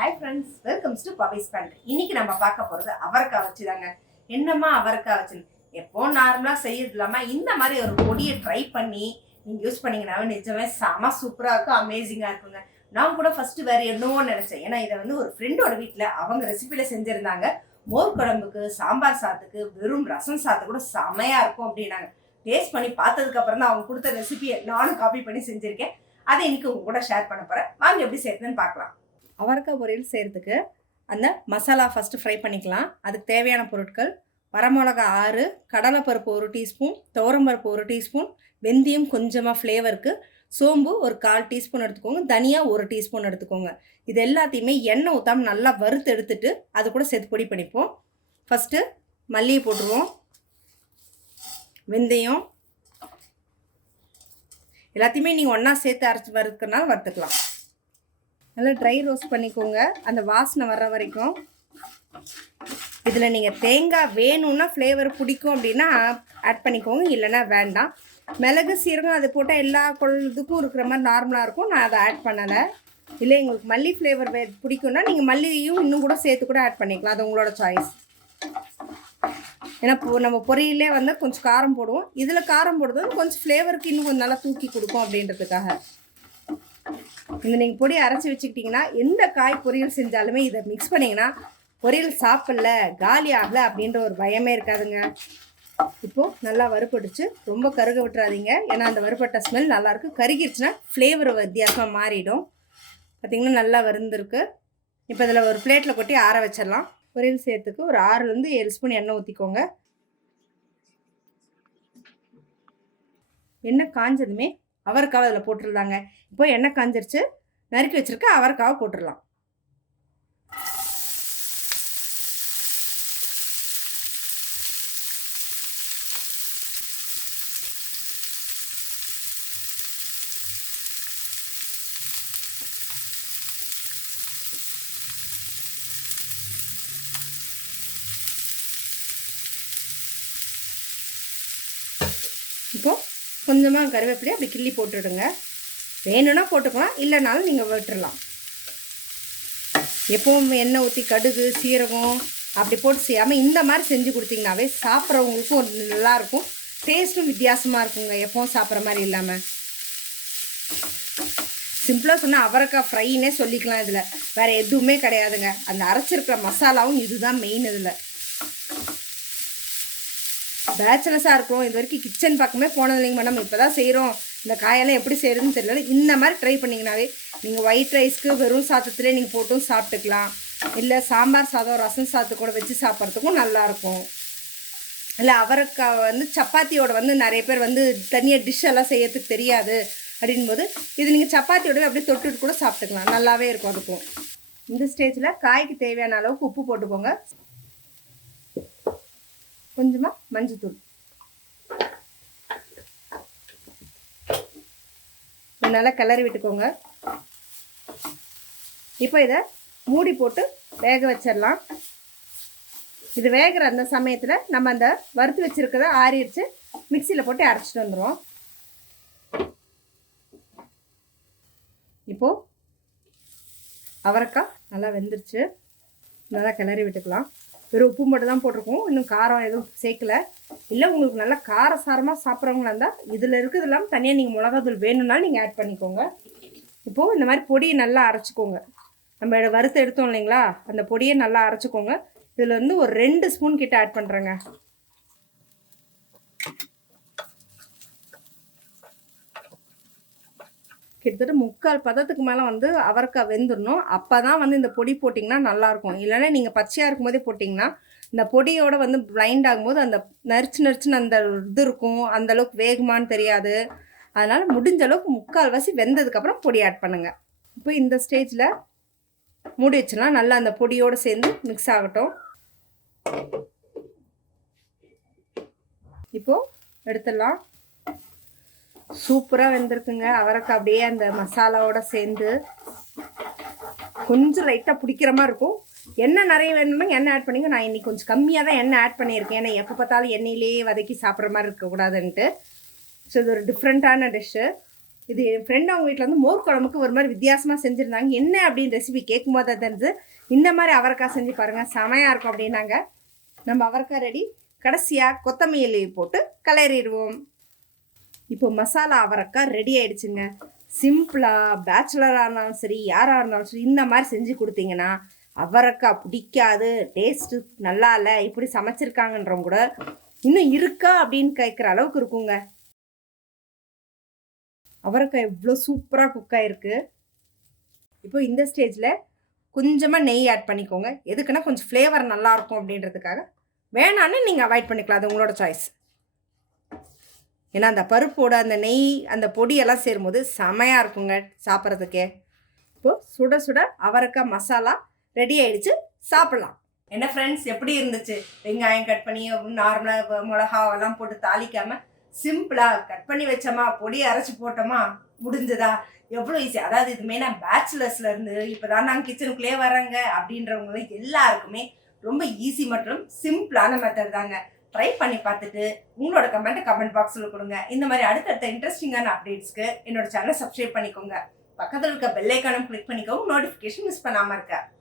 Hi friends, welcome to Pavi's Pantry. இன்னைக்கு நம்ம பார்க்க போறது அவரைக்காய் வச்சுதாங்க. என்னம்மா அவரைக்காய் வச்சு எப்போ நார்மலா செய்யறது இல்லாம இந்த மாதிரி ஒரு பொடியை ட்ரை பண்ணி நீங்க யூஸ் பண்ணீங்கன்னா நிஜமே செம சூப்பரா இருக்கும், அமேசிங்கா இருக்குங்க. நான் கூட ஃபர்ஸ்ட் வேற என்னவோ நினைச்சேன். ஏன்னா இதை வந்து ஒரு ஃப்ரெண்டோட வீட்டுல அவங்க ரெசிபில செஞ்சிருந்தாங்க. மோர் குழம்புக்கு, சாம்பார் சாத்துக்கு, வெறும் ரசம் சாத்து கூட செமையா இருக்கும் அப்படின்னாங்க. டேஸ்ட் பண்ணி பார்த்ததுக்கு அப்புறம் தான் அவங்க கொடுத்த ரெசிபியை நானும் காப்பி பண்ணி செஞ்சிருக்கேன். அதை இன்னைக்கு உங்க கூட ஷேர் பண்ண போறேன். வாங்க எப்படி செய்யறதுன்னு பார்க்கலாம். அவரைக்காய் பொரியல் செய்கிறதுக்கு அந்த மசாலா ஃபஸ்ட்டு ஃப்ரை பண்ணிக்கலாம். அதுக்கு தேவையான பொருட்கள்: வரமிளகா 6, கடலைப்பருப்பு 1 டீஸ்பூன், துவரம்பருப்பு 1 டீஸ்பூன், வெந்தயம் கொஞ்சமாக ஃப்ளேவருக்கு, சோம்பு ஒரு 1/4 டீஸ்பூன் எடுத்துக்கோங்க, தனியா 1 டீஸ்பூன் எடுத்துக்கோங்க. இது எல்லாத்தையுமே எண்ணெய் ஊற்றாமல் நல்லா வறுத்து எடுத்துட்டு அது கூட சேர்த்து பொடி பண்ணிப்போம். ஃபஸ்ட்டு மல்லியை போட்டுருவோம், வெந்தயம் எல்லாத்தையுமே நீங்கள் ஒன்றா சேர்த்து அரைச்சி வறுக்கிறனால வறுத்துக்கலாம். நல்லா ட்ரை ரோஸ்ட் பண்ணிக்கோங்க, அந்த வாசனை வர்ற வரைக்கும். இதில் நீங்கள் தேங்காய் வேணும்னா ஃப்ளேவர் பிடிக்கும் அப்படின்னா ஆட் பண்ணிக்கோங்க, இல்லைன்னா வேண்டாம். மிளகு சீரகம் அது போட்டால் எல்லா இதுக்கும் இருக்கிற மாதிரி நார்மலாக இருக்கும். நான் அதை ஆட் பண்ணலை. இல்லை எங்களுக்கு மல்லி ஃப்ளேவர் பிடிக்கும்னா நீங்கள் மல்லியும் இன்னும் கூட சேர்த்து கூட ஆட் பண்ணிக்கலாம், அது உங்களோட சாய்ஸ். ஏன்னா நம்ம பொரியலே வந்து கொஞ்சம் காரம் போடுவோம், இதில் காரம் போடுறது கொஞ்சம் ஃப்ளேவருக்கு இன்னும் கொஞ்சம் நல்லா தூக்கி கொடுக்கும் அப்படின்றதுக்காக. இந்த நீங்கள் பொடி அரைச்சி வச்சுக்கிட்டிங்கன்னா எந்த காய் பொரியல் செஞ்சாலுமே இதை மிக்ஸ் பண்ணிங்கன்னா பொரியல் சாப்பிடல, காலி ஆகலை அப்படின்ற ஒரு பயமே இருக்காதுங்க. இப்போது நல்லா வறுப்பட்டுச்சு, ரொம்ப கருக விட்டுறாதீங்க. ஏன்னா அந்த வறுப்பட்ட ஸ்மெல் நல்லாயிருக்கு. கருகிருச்சுன்னா ஃப்ளேவர் வித்தியாசமாக மாறிடும். பார்த்திங்கன்னா நல்லா வறுந்துருக்கு. இப்போ இதில் ஒரு பிளேட்டில் கொட்டி ஆற வச்சிடலாம். பொரியல் செய்யறதுக்கு ஒரு 6லேருந்து 7 ஸ்பூன் எண்ணெய் ஊற்றிக்கோங்க. எண்ணெய் காஞ்சதுமே அவரைக்காவை அதில் போட்டுருந்தாங்க. இப்போ எண்ணெய் காஞ்சிருச்சு, நறுக்கி வச்சுருக்க அவரைக்காவை போட்டுடலாம். இப்போது கொஞ்சமாக கருவேப்பிலையை அப்படி கிள்ளி போட்டுடுங்க. வேணும்னா போட்டுக்கலாம், இல்லைனாலும் நீங்கள் விட்டுடலாம். எப்பவும் எண்ணெய் ஊற்றி கடுகு சீரகம் அப்படி போட்டு செய்யாமல் இந்த மாதிரி செஞ்சு கொடுத்தீங்கன்னாவே சாப்பிட்றவங்களுக்கும் ஒரு நல்லாயிருக்கும், டேஸ்ட்டும் வித்தியாசமாக இருக்குங்க. எப்பவும் சாப்பிட்ற மாதிரி இல்லாமல் சிம்பிளாக சொன்னால் அவரைக்காய் ஃப்ரைன்னே சொல்லிக்கலாம். இதில் வேறு எதுவுமே கிடையாதுங்க. அந்த அரைச்சிருக்கிற மசாலாவும் இதுதான் மெயின். இதில் பேச்சுலர்ஸாக இருக்கிறோம், இது வரைக்கும் கிச்சன் பக்கமே போனது இல்லைங்க மேடம், இப்போ தான் செய்கிறோம், இந்த காயெல்லாம் எப்படி செய்கிறதுன்னு தெரியல. இந்த மாதிரி ட்ரை பண்ணிங்கனாவே நீங்கள் ஒயிட் ரைஸ்க்கு வெறும் சாதத்துலேயே நீங்கள் போட்டும் சாப்பிட்டுக்கலாம். இல்லை சாம்பார் சாதம், ரசம் சாதத்து கூட வச்சு சாப்பிட்றதுக்கும் நல்லாயிருக்கும். இல்லை அவரைக்காய் வந்து சப்பாத்தியோட வந்து நிறைய பேர் வந்து தனியாக டிஷ்ஷெல்லாம் செய்யறதுக்கு தெரியாது அப்படின்போது இது நீங்கள் சப்பாத்தியோடவே அப்படியே தொட்டுட்டு கூட சாப்பிட்டுக்கலாம், நல்லாவே இருக்கும். அதுக்கும் இந்த ஸ்டேஜில் காய்க்கு தேவையான அளவுக்கு உப்பு போட்டுக்கோங்க, கொஞ்சமாக மஞ்சத்தூள், நல்லா கிளறி விட்டுக்கோங்க. இப்போ இதை மூடி போட்டு வேக வச்சிடலாம். இது வேகிற அந்த சமயத்தில் நம்ம அந்த வறுத்து வச்சுருக்கிறத ஆறிடுச்சு மிக்சியில் போட்டு அரைச்சிட்டு வந்துடுவோம். இப்போது அவரைக்காய் நல்லா வெந்துருச்சு, நல்லா கிளறி விட்டுக்கலாம். வெறும் உப்பு மட்டும் தான் போட்டிருக்கோம், இன்னும் காரம் எதுவும் சேர்க்கலை. இல்லை உங்களுக்கு நல்லா காரசாரமாக சாப்பிட்றவங்களா இருந்தால் இதில் இருக்கிறது இல்லாமல் தனியாக நீங்கள் மிளகாத்தூள் வேணும்னாலும் நீங்கள் ஆட் பண்ணிக்கோங்க. இப்போது இந்த மாதிரி பொடியை நல்லா அரைச்சிக்கோங்க. நம்ம வறுத்து எடுத்தோம் இல்லைங்களா, அந்த பொடியை நல்லா அரைச்சிக்கோங்க. இதில் வந்து ஒரு 2 ஸ்பூன் கிட்ட ஆட் பண்ணுறேங்க. கிட்டத்தட்ட 3/4 பதத்துக்கு மேலே வந்து அவரைக்காய் வெந்துடணும். அப்போ தான் வந்து இந்த பொடி போட்டிங்கன்னா நல்லாயிருக்கும். இல்லைன்னா நீங்கள் பச்சையாக இருக்கும்போதே போட்டிங்கன்னா இந்த பொடியோடு வந்து பிளைண்ட் ஆகும்போது அந்த நரிச்சுன்னு அந்த இது இருக்கும், அந்தளவுக்கு வேகுமான்னு தெரியாது. அதனால் முடிஞ்ச அளவுக்கு 3/4 வெந்ததுக்கப்புறம் பொடி ஆட் பண்ணுங்கள். இப்போ இந்த ஸ்டேஜில் மூடி வச்சுலாம் நல்லா அந்த பொடியோடு சேர்ந்து மிக்ஸ் ஆகட்டும். இப்போது எடுத்துடலாம். சூப்பராக வெந்திருக்குங்க அவரைக்காய். அப்படியே அந்த மசாலாவோட சேர்ந்து கொஞ்சம் லைட்டாக பிடிக்கிற மாதிரி இருக்கும். எண்ணெய் நிறைய வேணும்னா எண்ணெய் ஆட் பண்ணிங்க. நான் இன்றைக்கி கொஞ்சம் கம்மியாக தான் எண்ணெய் ஆட் பண்ணியிருக்கேன், ஏன்னா எப்போ பார்த்தாலும் எண்ணெயிலேயே வதக்கி சாப்பிட்ற மாதிரி இருக்கக்கூடாதுன்ட்டு. ஸோ இது ஒரு டிஃப்ரெண்ட்டான டிஷ்ஷு. இது என் ஃப்ரெண்ட் அவங்க வீட்டில் வந்து மோர் குழம்புக்கு ஒரு மாதிரி வித்தியாசமாக செஞ்சுருந்தாங்க. என்ன அப்படின்னு ரெசிபி கேட்கும் போது தான் தெரிஞ்சு இந்த மாதிரி அவரைக்காய் செஞ்சு பாருங்கள், செமையாக இருக்கும் அப்படின்னாங்க. நம்ம அவரைக்காய் ரெடி. கடைசியாக கொத்தமல்லி போட்டு கிளறிடுவோம். இப்போ மசாலா அவரைக்காய் ரெடி ஆயிடுச்சுங்க. சிம்பிளாக பேச்சுலராக இருந்தாலும் சரி, யாராக இருந்தாலும் சரி, இந்த மாதிரி செஞ்சு கொடுத்தீங்கன்னா அவரைக்காய் பிடிக்காது, டேஸ்ட்டு நல்லா இல்லை, இப்படி சமைச்சிருக்காங்கன்றவங்க கூட இன்னும் இருக்கா அப்படின்னு கேட்குற அளவுக்கு இருக்குங்க. அவரைக்காய் எவ்வளோ சூப்பராக குக் ஆகிருக்கு. இப்போ இந்த ஸ்டேஜில் கொஞ்சமாக நெய் ஆட் பண்ணிக்கோங்க. எதுக்குன்னா கொஞ்சம் ஃப்ளேவர் நல்லாயிருக்கும் அப்படின்றதுக்காக. வேணான்னு நீங்கள் அவாய்ட் பண்ணிக்கலாம், அது உங்களோட சாய்ஸ். ஏன்னா அந்த பருப்போட அந்த நெய் அந்த பொடியெல்லாம் சேரும்போது செமையாக இருக்குங்க சாப்பிட்றதுக்கே. இப்போது சுட சுட அவரைக்காய் மசாலா ரெடி ஆயிடுச்சு, சாப்பிட்லாம். என்ன ஃப்ரெண்ட்ஸ், எப்படி இருந்துச்சு? வெங்காயம் கட் பண்ணி நார்மலாக மிளகாவெல்லாம் போட்டு தாளிக்காமல் சிம்பிளாக கட் பண்ணி வச்சோமா, பொடி அரைச்சி போட்டோமா, முடிஞ்சதா? எவ்வளோ ஈஸி. அதாவது இது மெயினாக பேச்சுலர்ஸ்லேருந்து இப்போ தான் நாங்கள் கிச்சனுக்குள்ளே வர்றாங்க அப்படின்றவங்க எல்லாருக்குமே ரொம்ப ஈஸி மற்றும் சிம்பிளான மெத்தட் தாங்க. ட்ரை பண்ணி பார்த்துட்டு உங்களோட கமெண்ட் பாக்ஸில் கொடுங்க. இந்த மாதிரி அடுத்தடுத்த இன்ட்ரெஸ்டிங்கான அப்டேட்ஸ்க்கு என்னோட சேனலை சப்ஸ்கிரைப் பண்ணிக்கோங்க. பக்கத்தில் இருக்க பெல் ஐக்கானும் கிளிக் பண்ணிக்கோங்க, நோட்டிஃபிகேஷன் மிஸ் பண்ணாமல் இருக்க.